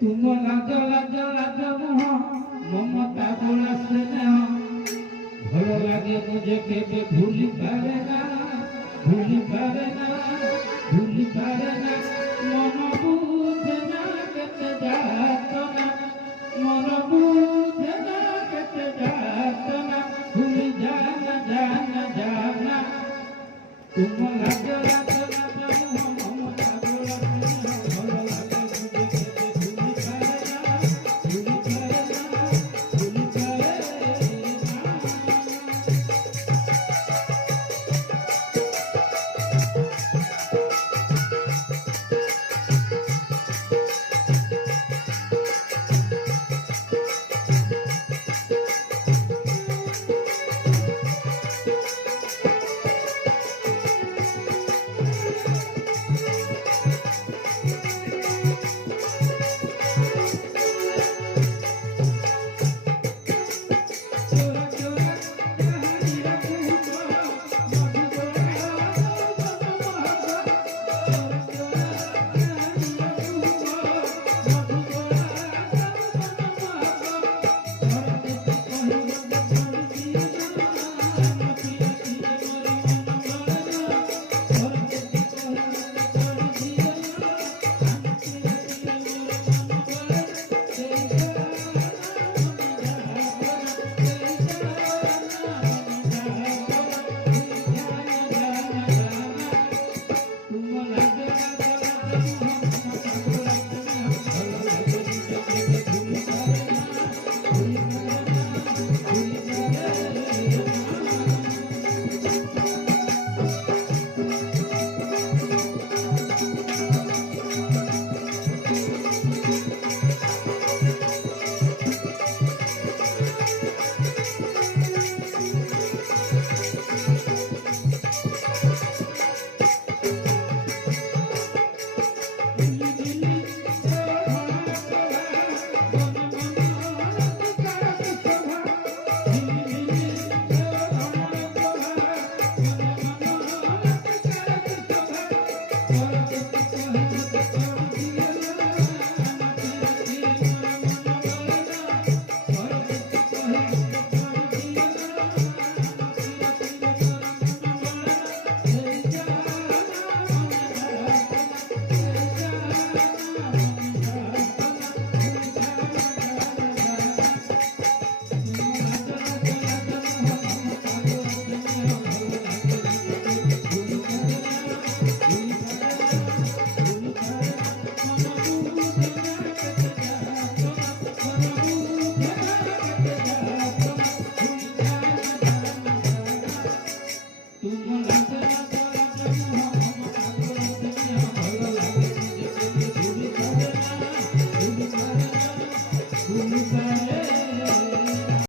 तुमला जला जला जब ममता बोला स्नेह भलो लगे मुझे केबे भूली पारे ना भूली पारे ना भूली पारे ना मन बुझे ना केते जात ना मन बुझे ना केते जात ना भूली जाना जाना जाना तुमला जला जला जब ममता बोला स्नेह भलो लगे मुझे केबे भूली पारे ना भूली पारे ना भूली पारे तुम